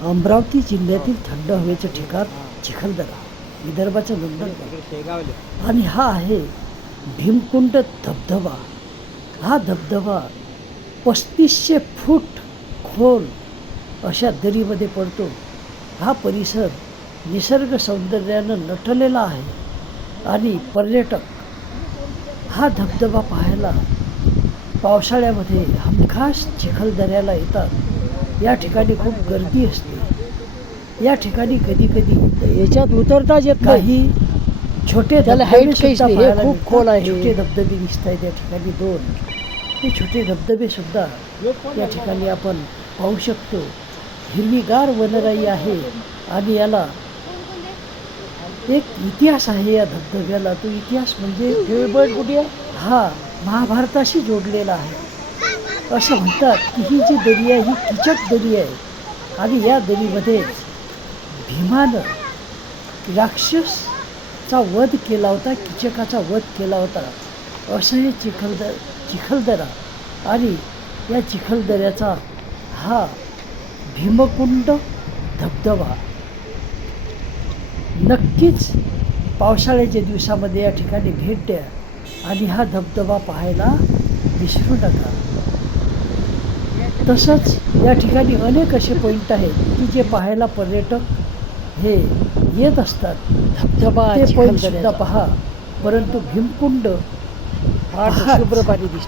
अमरावती जिल्ह्यातील थंड हवेचं ठिकाण चिखलदरा विदर्भाचं नंदन आणि हा आहे भीमकुंड धबधबा. हा धबधबा पस्तीसशे फूट खोल अशा दरीमध्ये पडतो. हा परिसर निसर्ग सौंदर्यानं नटलेला आहे. आणि पर्यटक हा धबधबा पाहायला पावसाळ्यामध्ये हमखास चिखलदऱ्याला येतात. या ठिकाणी खूप गर्दी असते या ठिकाणी कधी कधी याच्यात उतरताच येत काही छोटे त्याला. हे खूप. खोल आहे. छोटे धबधबे दिसत आहेत या ठिकाणी दोन ते छोटे धबधबे सुद्धा या ठिकाणी आपण पाहू शकतो हिरवीगार वनराई आहे आणि याला एक इतिहास आहे या धबधब्याला तो इतिहास म्हणजे? हा महाभारताशी जोडलेला आहे असं म्हणतात की ही जी दरी आहे ही किचक दरी आहे. आणि या दरीमध्येच भीमानं राक्षसचा वध केला होता किचकाचा वध केला होता. असं हे चिखलद चिखलदरा आणि या चिखलदऱ्याचा हा भीमकुंड धबधबा. नक्कीच पावसाळ्याच्या दिवसामध्ये या ठिकाणी भेट द्या आणि हा धबधबा पाहायला विसरू नका. तसंच या ठिकाणी अनेक असे पॉईंट आहेत की जे पाहायला पर्यटक हे येत असतात धबधबा ते पॉईंट सुद्धा चिखलदऱ्याचा. पहा परंतु भीमकुंड फार पहाच. शुभ्र पाणी दिसतं